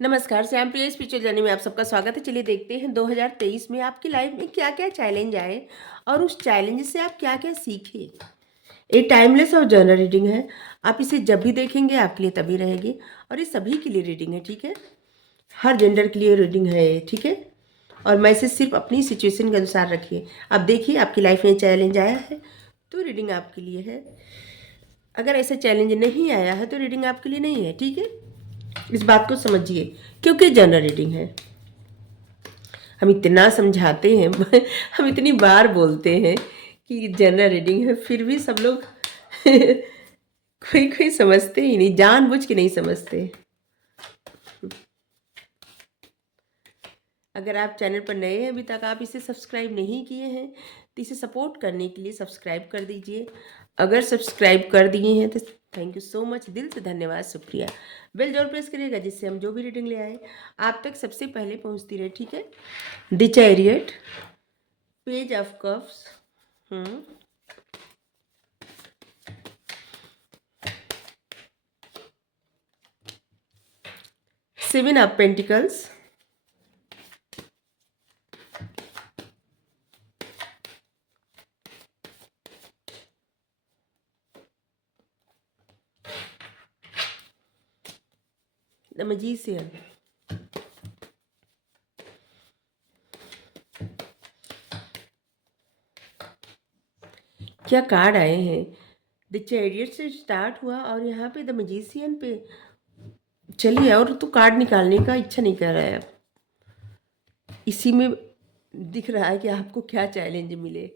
नमस्कार, श्याम प्रिय spiritual journey में आप सबका स्वागत है। चलिए देखते हैं 2023 में आपकी लाइफ में क्या-क्या चैलेंज आए और उस चैलेंज से आप क्या-क्या सीखे। ये टाइमलेस और जनरल रीडिंग है। आप इसे जब भी देखेंगे आपके लिए तभी रहेगी और ये सभी के लिए रीडिंग है, ठीक है? हर जेंडर के लिए रीडिंग है ये, ठीक है? और मैसेज सिर्फ अपनी सिचुएशन के अनुसार रखिए। अब देखिए आपकी लाइफ में चैलेंज आया है तो रीडिंग आपके लिए है। अगर ऐसा चैलेंज नहीं आया है तो रीडिंग आपके लिए नहीं है, ठीक है? इस बात को समझिए क्योंकि जनरल रीडिंग है। हम इतना समझाते हैं हम इतनी बार बोलते हैं कि जनरल रीडिंग है, फिर भी सब लोग कोई कोई समझते ही नहीं, जानबूझ के नहीं समझते। अगर आप चैनल पर नए हैं, अभी तक आप इसे सब्सक्राइब नहीं किए हैं तो इसे सपोर्ट करने के लिए सब्सक्राइब कर दीजिए। अगर सब्सक्राइब कर दिए हैं तो थैंक यू सो मच, दिल से धन्यवाद, शुक्रिया। बेल जरूर प्रेस करिएगा जिससे हम जो भी रीडिंग ले आए आप तक सबसे पहले पहुंचती रहे, ठीक है? The chariot, page of cups, 7 of pentacles, the magician. क्या कार्ड आए हैं? द चैरियट से स्टार्ट हुआ और यहाँ पे द मैजिशियन पे। चलिए, और तो कार्ड निकालने का इच्छा नहीं कर रहा है अब। इसी में दिख रहा है कि आपको क्या चैलेंज मिले।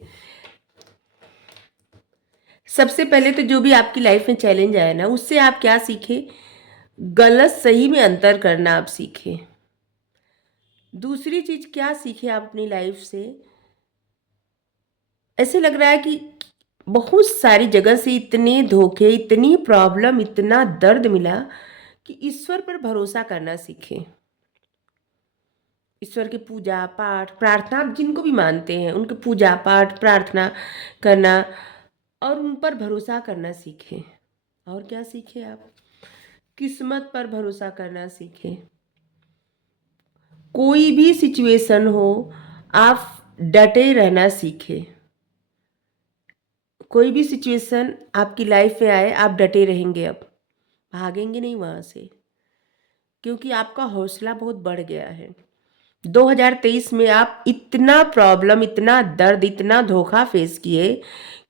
सबसे पहले तो जो भी आपकी लाइफ में चैलेंज आया ना, उससे आप क्या सीखे? गलत सही में अंतर करना आप सीखे। दूसरी चीज क्या सीखे आप अपनी लाइफ से? ऐसे लग रहा है कि बहुत सारी जगह से इतने धोखे, इतनी प्रॉब्लम, इतना दर्द मिला कि ईश्वर पर भरोसा करना सीखें। ईश्वर की पूजा पाठ प्रार्थना, आप जिनको भी मानते हैं उनके पूजा पाठ प्रार्थना करना और उन पर भरोसा करना सीखें। और क्या सीखें आप? किस्मत पर भरोसा करना सीखें। कोई भी सिचुएशन हो, आप डटे रहना सीखें। कोई भी सिचुएशन आपकी लाइफ में आए, आप डटे रहेंगे, अब भागेंगे नहीं वहाँ से, क्योंकि आपका हौसला बहुत बढ़ गया है। 2023 में आप इतना प्रॉब्लम, इतना दर्द, इतना धोखा फेस किए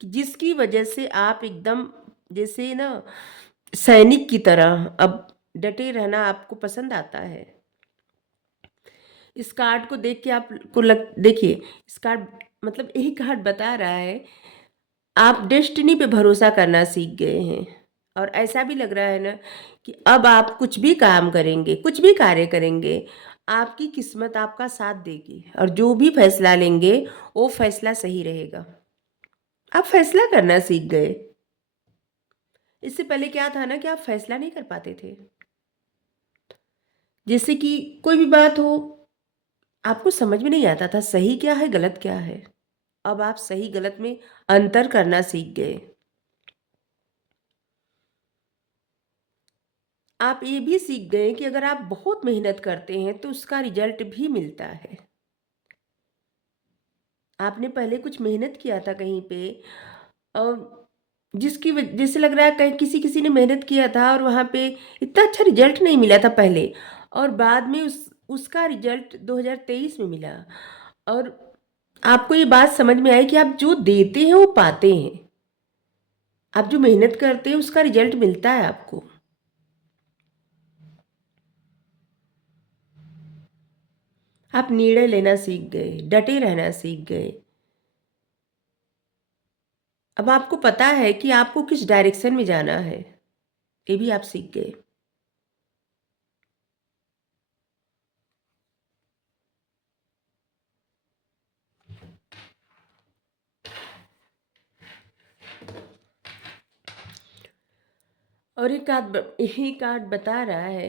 कि जिसकी वजह से आप एकदम जैसे ना सैनिक की तरह अब डटे रहना आपको पसंद आता है। इस कार्ड को देख के आपको देखिए, इस कार्ड मतलब यही कार्ड बता रहा है आप डेस्टिनी पे भरोसा करना सीख गए हैं। और ऐसा भी लग रहा है ना कि अब आप कुछ भी काम करेंगे, कुछ भी कार्य करेंगे, आपकी किस्मत आपका साथ देगी और जो भी फैसला लेंगे वो फैसला सही रहेगा। आप फैसला करना सीख गए। इससे पहले क्या था ना कि आप फैसला नहीं कर पाते थे। जैसे कि कोई भी बात हो, आपको समझ में नहीं आता था सही क्या है गलत क्या है। अब आप सही गलत में अंतर करना सीख गए। आप ये भी सीख गए कि अगर आप बहुत मेहनत करते हैं तो उसका रिजल्ट भी मिलता है। आपने पहले कुछ मेहनत किया था कहीं पे और जैसे लग रहा है कहीं किसी किसी ने मेहनत किया था और वहाँ पे इतना अच्छा रिजल्ट नहीं मिला था पहले, और बाद में उसका रिजल्ट 2023 में मिला। और आपको ये बात समझ में आई कि आप जो देते हैं वो पाते हैं। आप जो मेहनत करते हैं उसका रिजल्ट मिलता है आपको। आप निर्णय लेना सीख गए, डटे रहना सीख गए। अब आपको पता है कि आपको किस डायरेक्शन में जाना है, ये भी आप सीख गए। और यही कार्ड बता रहा है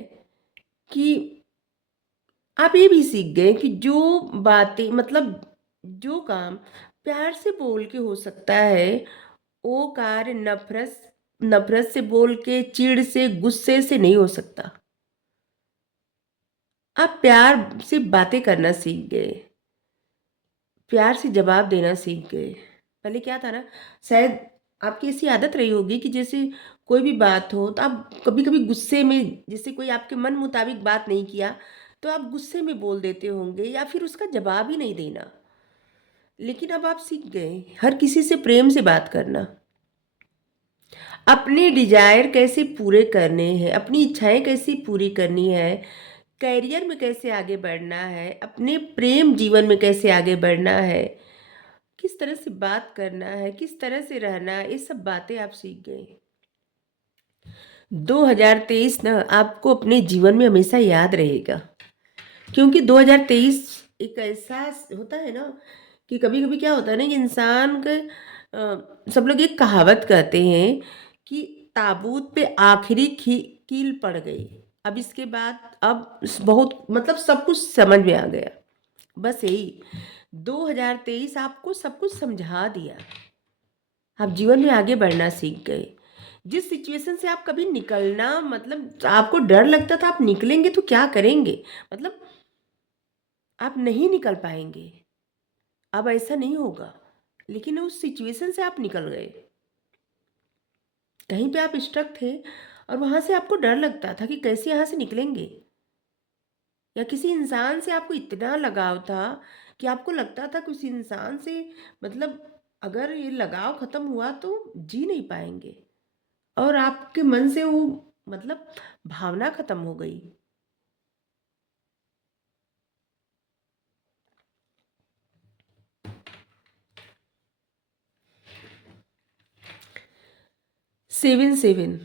कि आप ये भी सीख गए कि जो बातें मतलब जो काम प्यार से बोल के हो सकता है, वो कार्य नफरत नफरत से बोल के, चिढ़ से, गुस्से से नहीं हो सकता। आप प्यार से बातें करना सीख गए, प्यार से जवाब देना सीख गए। पहले क्या था ना, शायद आपकी ऐसी आदत रही होगी कि जैसे कोई भी बात हो तो आप कभी-कभी गुस्से में, जैसे कोई आपके मन मुताबिक बात नहीं किया, तो आप गुस्से में बोल देते होंगे या फिर उसका जवाब ही नहीं देना। लेकिन अब आप सीख गए हर किसी से प्रेम से बात करना, अपने डिज़ायर कैसे पूरे करने हैं, अपनी इच्छाएँ कैसे पूरी करनी है, करियर में कैसे आगे बढ़ना है, अपने प्रेम जीवन में कैसे आगे बढ़ना है, किस तरह से बात करना है, किस तरह से रहना है, ये सब बातें आप सीख गए। 2023 ना आपको अपने जीवन में हमेशा याद रहेगा, क्योंकि 2023 एक ऐसा होता है ना कि कभी-कभी क्या होता है ना कि इंसान के सब लोग एक कहावत कहते हैं कि ताबूत पे आखिरी कील पड़ गई। अब इसके बाद अब बहुत मतलब सब कुछ समझ में आ गया। बस यही 2023 आपको सब कुछ समझा दिया। आप जीवन में आगे बढ़ना सीख गए। जिस सिचुएशन से आप कभी निकलना मतलब आपको डर लगता था, आप निकलेंगे तो क्या करेंगे? मतलब आप नहीं निकल पाएँगे। अब ऐसा नहीं होगा। लेकिन उस सिचुएशन से आप निकल गए। कहीं पे आप स्टक थे और वहाँ से आपको डर लगता था कि कैसे यहाँ से निकलेंगे? या किसी इंसान से आपको इतना लगाव था कि आपको लगता था कि उस इंसान से मतलब अगर ये लगाव खत्म हुआ तो जी नहीं पाएँगे और आपके मन से वो मतलब भावना खत्म हो गई। सेवन सेवन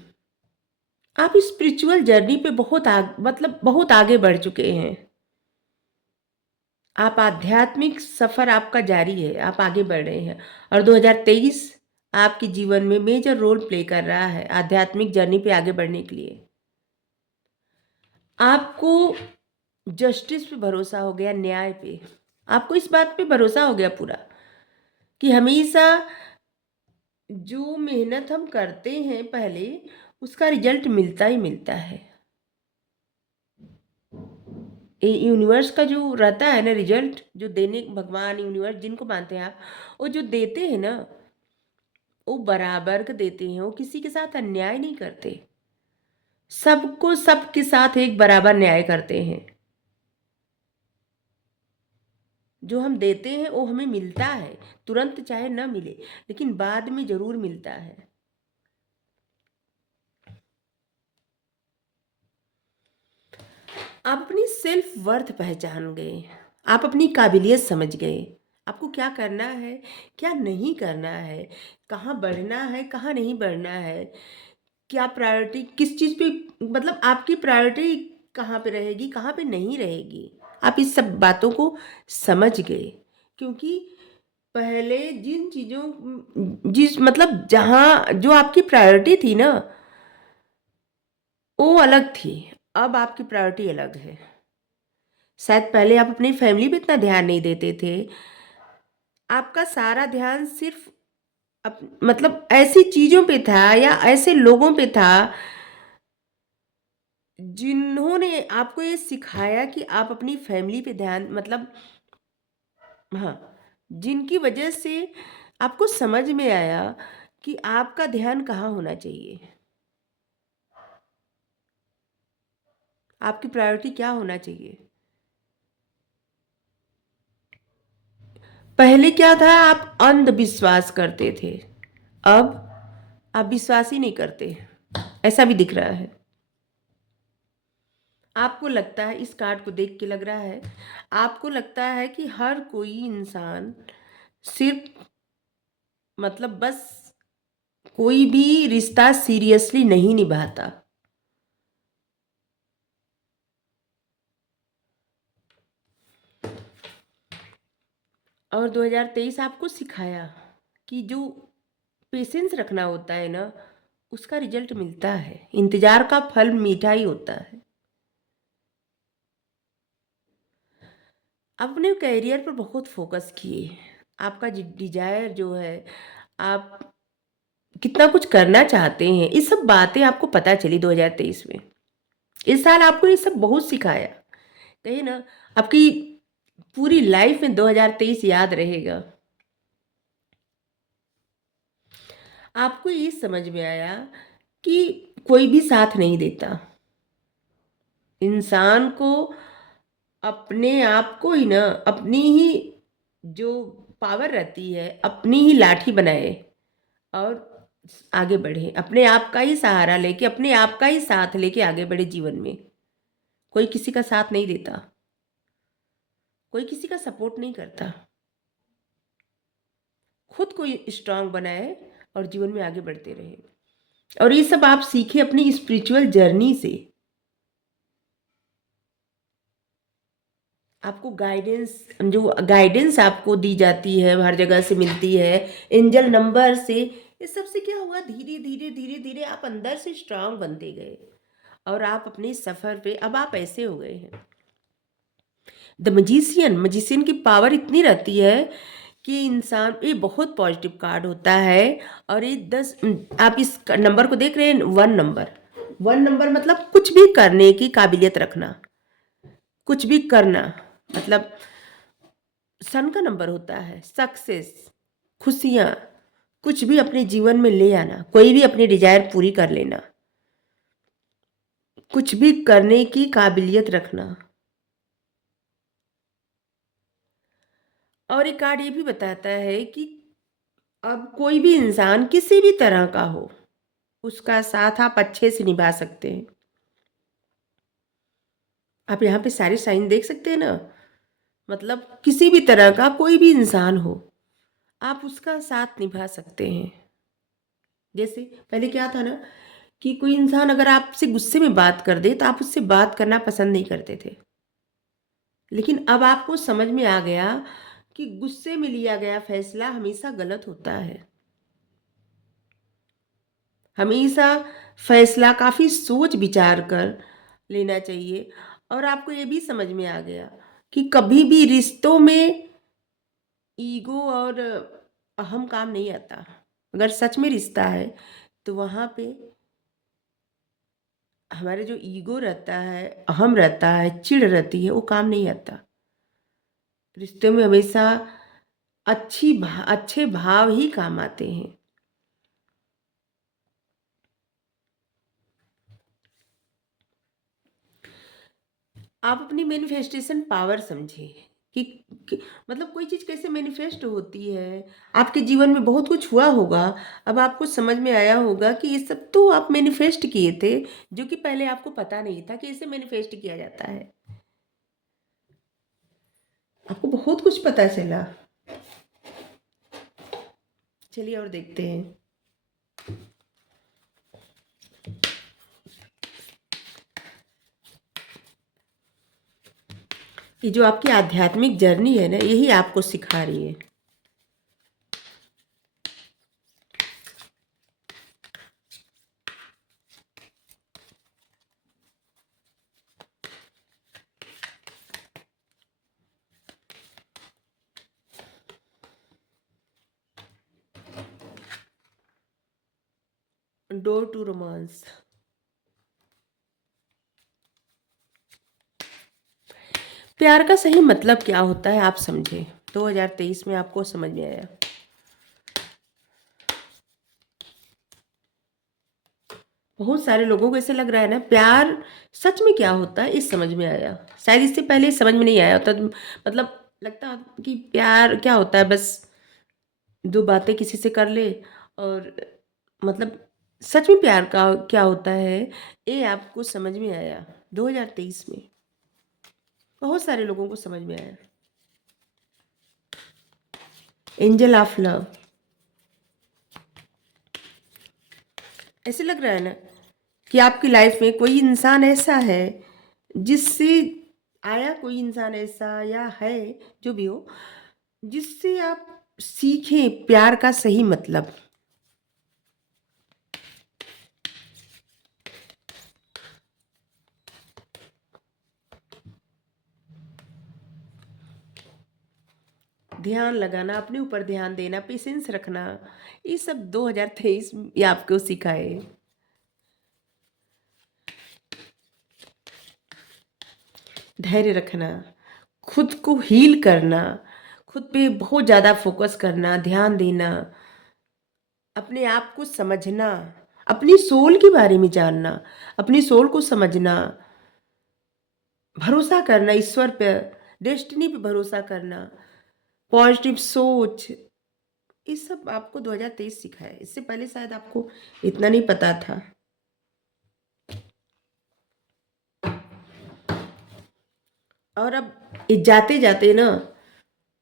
आप स्पिरिचुअल जर्नी पे बहुत आगे बढ़ चुके हैं। आप आध्यात्मिक सफ़र आपका जारी है, आप आगे बढ़ रहे हैं और 2023 आपके जीवन में मेजर रोल प्ले कर रहा है आध्यात्मिक जर्नी पे आगे बढ़ने के लिए। आपको जस्टिस पे भरोसा हो गया, न्याय पे। आपको इस बात पे भरोसा हो गया पूरा कि हमेशा जो मेहनत हम करते हैं पहले, उसका रिज़ल्ट मिलता ही मिलता है। ये यूनिवर्स का जो रहता है ना रिजल्ट, जो देने भगवान, यूनिवर्स जिनको मानते हैं आप, वो जो देते हैं ना, वो बराबर का देते हैं, वो किसी के साथ अन्याय नहीं करते। सबको सबके साथ एक बराबर न्याय करते हैं। जो हम देते हैं वो हमें मिलता है, तुरंत चाहे ना मिले, लेकिन बाद में ज़रूर मिलता है। आप अपनी सेल्फ वर्थ पहचान गए, आप अपनी काबिलियत समझ गए, आपको क्या करना है, क्या नहीं करना है, कहाँ बढ़ना है, कहाँ नहीं बढ़ना है, क्या प्रायोरिटी किस चीज़ पे मतलब आपकी प्रायोरिटी कहाँ पे रहेगी, कहाँ पे नहीं रहेगी। आप इस सब बातों को समझ गए क्योंकि पहले जिन चीज़ों जिस मतलब जहाँ जो आपकी प्रायोरिटी थी ना, वो अलग थी, अब आपकी प्रायोरिटी अलग है। शायद पहले आप अपनी फैमिली पे इतना ध्यान नहीं देते थे। आपका सारा ध्यान सिर्फ़ मतलब ऐसी चीज़ों पे था या ऐसे लोगों पे था, जिन्होंने आपको ये सिखाया कि आप अपनी फैमिली पे ध्यान मतलब हाँ, जिनकी वजह से आपको समझ में आया कि आपका ध्यान कहाँ होना चाहिए, आपकी प्रायोरिटी क्या होना चाहिए। पहले क्या था, आप अंधविश्वास करते थे, अब आप विश्वास ही नहीं करते, ऐसा भी दिख रहा है। आपको लगता है इस कार्ड को देख के लग रहा है, आपको लगता है कि हर कोई इंसान सिर्फ़ मतलब बस कोई भी रिश्ता सीरियसली नहीं निभाता। और 2023 आपको सिखाया कि जो पेशेंस रखना होता है ना, उसका रिज़ल्ट मिलता है। इंतज़ार का फल मीठा ही होता है। अपने करियर पर बहुत फ़ोकस किए। आपका डिज़ायर जो है, आप कितना कुछ करना चाहते हैं, ये सब बातें आपको पता चली 2023 में। इस साल आपको ये सब बहुत सिखाया कहिए ना, आपकी पूरी लाइफ में 2023 याद रहेगा। आपको ये समझ में आया कि कोई भी साथ नहीं देता। इंसान को अपने आप को ही ना, अपनी ही जो पावर रहती है, अपनी ही लाठी बनाए और आगे बढ़े, अपने आप का ही सहारा लेके, अपने आप का ही साथ लेके आगे बढ़े जीवन में। कोई किसी का साथ नहीं देता, कोई किसी का सपोर्ट नहीं करता। खुद को स्ट्रांग बनाए और जीवन में आगे बढ़ते रहे। और ये सब आप सीखे अपनी स्पिरिचुअल जर्नी से। आपको गाइडेंस आपको दी जाती है, हर जगह से मिलती है, एंजल नंबर से। इस सब से क्या हुआ, धीरे धीरे धीरे धीरे आप अंदर से स्ट्रांग बनते गए और आप अपने सफर पे अब आप ऐसे हो गए हैं। द मजिशियन की पावर इतनी रहती है कि इंसान, ये बहुत पॉजिटिव कार्ड होता है। और ये 10, आप इस नंबर को देख रहे हैं, 1 नंबर मतलब कुछ भी करने की काबिलियत रखना, कुछ भी करना, मतलब सन का नंबर होता है सक्सेस, खुशियाँ, कुछ भी अपने जीवन में ले आना, कोई भी अपनी डिजायर पूरी कर लेना, कुछ भी करने की काबिलियत रखना। और एक कार्ड ये भी बताता है कि अब कोई भी इंसान किसी भी तरह का हो, उसका साथ आप अच्छे से निभा सकते हैं। आप यहाँ पे सारे साइन देख सकते हैं ना, मतलब किसी भी तरह का कोई भी इंसान हो, आप उसका साथ निभा सकते हैं। जैसे पहले क्या था ना, कि कोई इंसान अगर आपसे गुस्से में बात कर दे तो आप उससे बात करना पसंद नहीं करते थे। लेकिन अब आपको समझ में आ गया कि गुस्से में लिया गया फैसला हमेशा गलत होता है। हमेशा फैसला काफ़ी सोच विचार कर लेना चाहिए। और आपको ये भी समझ में आ गया कि कभी भी रिश्तों में ईगो और अहम काम नहीं आता। अगर सच में रिश्ता है तो वहाँ पे हमारे जो ईगो रहता है, अहम रहता है, चिढ़ रहती है, वो काम नहीं आता। रिश्तों में हमेशा अच्छे भाव ही काम आते हैं। आप अपनी मैनिफेस्टेशन पावर समझिए कि मतलब कोई चीज़ कैसे मैनिफेस्ट होती है। आपके जीवन में बहुत कुछ हुआ होगा, अब आपको समझ में आया होगा कि ये सब तो आप मैनिफेस्ट किए थे, जो कि पहले आपको पता नहीं था कि इसे मैनिफेस्ट किया जाता है। आपको बहुत कुछ पता चला। चलिए और देखते हैं। ये जो आपकी आध्यात्मिक जर्नी है ना, यही आपको सिखा रही है। Door to romance. प्यार का सही मतलब क्या होता है आप समझे। 2023 में आपको समझ में आया। बहुत सारे लोगों को ऐसे लग रहा है ना, प्यार सच में क्या होता है इस समझ में आया। शायद इससे पहले समझ में नहीं आया होता, मतलब लगता कि प्यार क्या होता है, बस दो बातें किसी से कर ले। और मतलब सच में प्यार का क्या होता है, ये आपको समझ में आया 2023 में। बहुत सारे लोगों को समझ में आया। Angel of love. ऐसे लग रहा है ना कि आपकी लाइफ में कोई इंसान ऐसा है जिससे आया, कोई इंसान ऐसा या है, जो भी हो, जिससे आप सीखें प्यार का सही मतलब। ध्यान लगाना, अपने ऊपर ध्यान देना, पेशेंस रखना, ये सब 2023 ये आपको सिखाए। धैर्य रखना, खुद को हील करना, खुद पे बहुत ज़्यादा फोकस करना, ध्यान देना, अपने आप को समझना, अपनी सोल के बारे में जानना, अपनी सोल को समझना, भरोसा करना ईश्वर पे, डेस्टिनी पे भरोसा करना, पॉजिटिव सोच, ये सब आपको 2023 सिखाया है। इससे पहले शायद आपको इतना नहीं पता था। और अब ये जाते जाते ना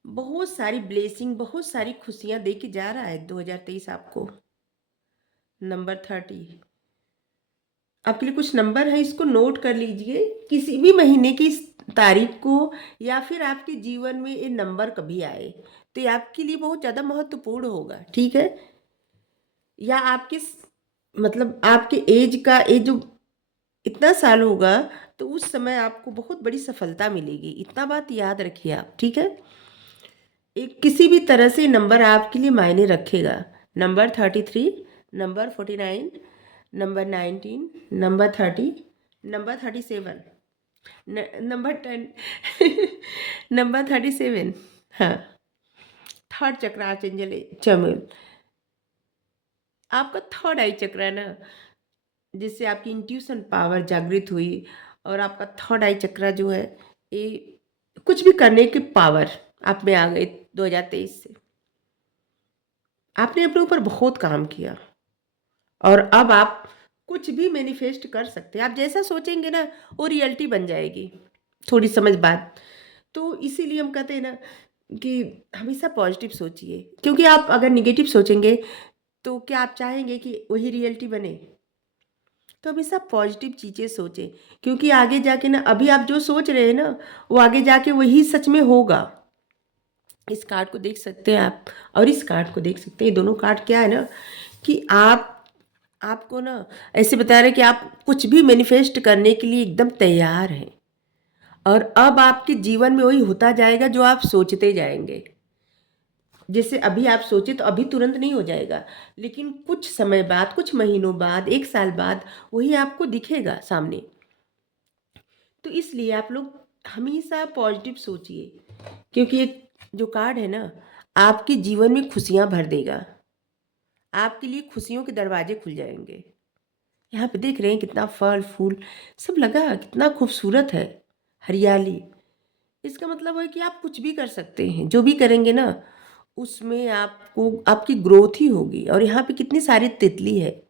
बहुत सारी ब्लेसिंग, बहुत सारी खुशियां दे के जा रहा है 2023 आपको। नंबर 30 आपके लिए कुछ नंबर है, इसको नोट कर लीजिए। किसी भी महीने की इस तारीख को या फिर आपके जीवन में ये नंबर कभी आए तो ये आपके लिए बहुत ज़्यादा महत्वपूर्ण होगा, ठीक है। या आपके मतलब आपके एज का एज जो इतना साल होगा तो उस समय आपको बहुत बड़ी सफलता मिलेगी, इतना बात याद रखिए आप, ठीक है। एक किसी भी तरह से नंबर आपके लिए मायने रखेगा। Number 33, number 49, number 19, number 30, number 37, number 10 number 37, हाँ। थर्ड चक्र आर्चेंजल चमुल, आपका थर्ड आई चक्र है ना, जिससे आपकी इंट्यूशन पावर जागृत हुई। और आपका थर्ड आई चक्र जो है ये कुछ भी करने की पावर आप में आ गई 2023 से। आपने अपने ऊपर बहुत काम किया और अब आप कुछ भी मैनिफेस्ट कर सकते हैं। आप जैसा सोचेंगे ना वो रियलिटी बन जाएगी। थोड़ी समझ बात, तो इसीलिए हम कहते हैं ना कि हमेशा पॉजिटिव सोचिए, क्योंकि आप अगर निगेटिव सोचेंगे तो क्या आप चाहेंगे कि वही रियलिटी बने। तो हमेशा पॉजिटिव चीज़ें सोचें, क्योंकि आगे जाके ना अभी आप जो सोच रहे हैं ना वो आगे जाके वही सच में होगा। इस कार्ड को देख सकते हैं आप और इस कार्ड को देख सकते हैं। ये दोनों कार्ड क्या है ना कि आपको ना ऐसे बता रहे हैं कि आप कुछ भी मैनिफेस्ट करने के लिए एकदम तैयार हैं और अब आपके जीवन में वही होता जाएगा जो आप सोचते जाएंगे। जैसे अभी आप सोचे तो अभी तुरंत नहीं हो जाएगा, लेकिन कुछ समय बाद, कुछ महीनों बाद, एक साल बाद वही आपको दिखेगा सामने। तो इसलिए आप लोग हमेशा पॉजिटिव सोचिए, क्योंकि एक जो कार्ड है ना आपके जीवन में खुशियाँ भर देगा। आपके लिए खुशियों के दरवाजे खुल जाएंगे। यहाँ पे देख रहे हैं कितना फल फूल सब लगा, कितना खूबसूरत है, हरियाली। इसका मतलब है कि आप कुछ भी कर सकते हैं, जो भी करेंगे ना उसमें आपको आपकी ग्रोथ ही होगी। और यहाँ पे कितनी सारी तितली है,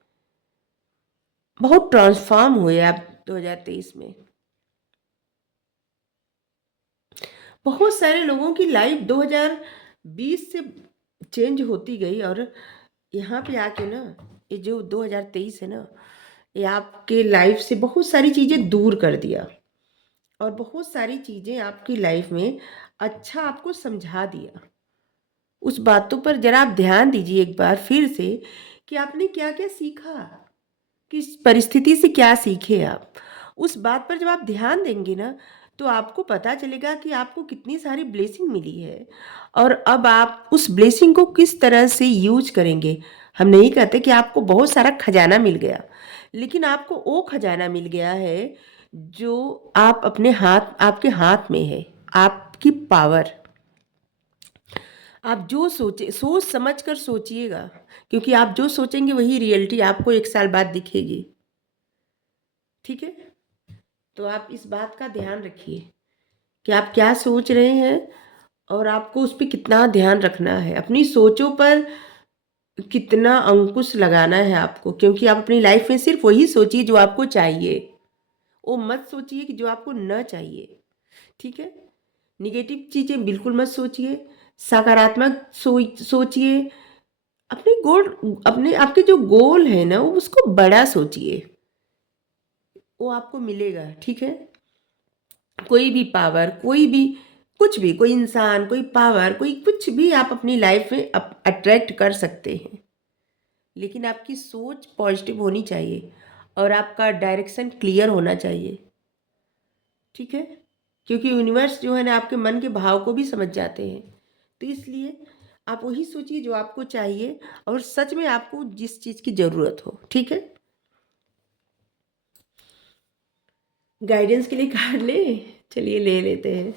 बहुत ट्रांसफॉर्म हुए आप 2023 में। बहुत सारे लोगों की लाइफ 2020 से चेंज होती गई और यहाँ पे आके ना ये जो 2023 है ना ये आपके लाइफ से बहुत सारी चीज़ें दूर कर दिया और बहुत सारी चीज़ें आपकी लाइफ में अच्छा आपको समझा दिया। उस बातों पर जरा आप ध्यान दीजिए एक बार फिर से कि आपने क्या क्या सीखा, किस परिस्थिति से क्या सीखे आप। उस बात पर जब आप ध्यान देंगे ना तो आपको पता चलेगा कि आपको कितनी सारी ब्लेसिंग मिली है और अब आप उस ब्लेसिंग को किस तरह से यूज करेंगे। हम नहीं कहते कि आपको बहुत सारा खजाना मिल गया, लेकिन आपको वो खजाना मिल गया है जो आप अपने हाथ, आपके हाथ में है, आपकी पावर। आप जो सोचे सोच समझ कर सोचिएगा, क्योंकि आप जो सोचेंगे वही रियलिटी आपको एक साल बाद दिखेगी, ठीक है। तो आप इस बात का ध्यान रखिए कि आप क्या सोच रहे हैं और आपको उस पर कितना ध्यान रखना है, अपनी सोचों पर कितना अंकुश लगाना है आपको। क्योंकि आप अपनी लाइफ में सिर्फ वही सोचिए जो आपको चाहिए, वो मत सोचिए कि जो आपको न चाहिए, ठीक है। निगेटिव चीज़ें बिल्कुल मत सोचिए, सकारात्मक सोचिए। अपने गोल, अपने आपके जो गोल है ना उसको बड़ा सोचिए, वो आपको मिलेगा, ठीक है। कोई भी पावर, कोई भी कुछ भी, कोई इंसान, कोई पावर, कोई कुछ भी आप अपनी लाइफ में अट्रैक्ट कर सकते हैं, लेकिन आपकी सोच पॉजिटिव होनी चाहिए और आपका डायरेक्शन क्लियर होना चाहिए, ठीक है। क्योंकि यूनिवर्स जो है ना आपके मन के भाव को भी समझ जाते हैं। तो इसलिए आप वही सोचिए जो आपको चाहिए और सच में आपको जिस चीज़ की ज़रूरत हो, ठीक है। गाइडेंस के लिए कार्ड ले चलिए ले लेते हैं।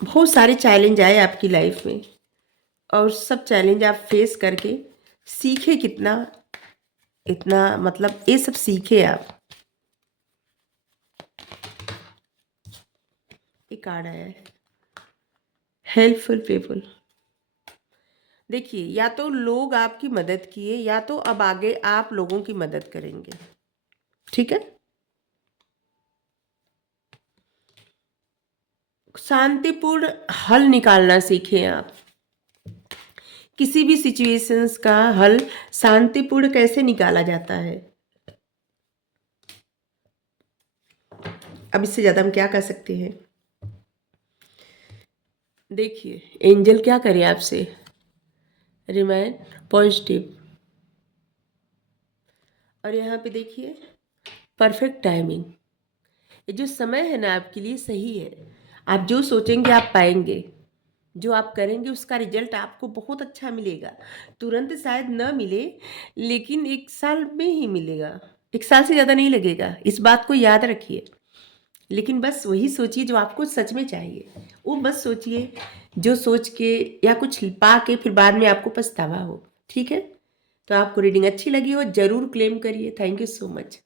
बहुत सारे चैलेंज आए आपकी लाइफ में, और सब चैलेंज आप फेस करके सीखे कितना, इतना मतलब ये सब सीखे आप। एक कार्ड आया है, हेल्पफुल पीपल। देखिए, या तो लोग आपकी मदद किए, या तो अब आगे आप लोगों की मदद करेंगे। ठीक है। शांतिपूर्ण हल निकालना सीखें आप। किसी भी सिचुएशंस का हल शांतिपूर्ण कैसे निकाला जाता है। अब इससे ज़्यादा हम क्या कर सकते हैं। देखिए, एंजल क्या करे आपसे, रिमाइन पॉजिटिव। और यहाँ पे देखिए, परफेक्ट टाइमिंग। ये जो समय है ना आपके लिए सही है। आप जो सोचेंगे आप पाएंगे, जो आप करेंगे उसका रिजल्ट आपको बहुत अच्छा मिलेगा। तुरंत शायद न मिले, लेकिन 1 साल में ही मिलेगा। 1 साल से ज़्यादा नहीं लगेगा, इस बात को याद रखिए। लेकिन बस वही सोचिए जो आपको सच में चाहिए, वो बस सोचिए, जो सोच के या कुछ पा के फिर बाद में आपको पछतावा हो। ठीक है। तो आपको रीडिंग अच्छी लगी हो, ज़रूर क्लेम करिए। Thank you so much.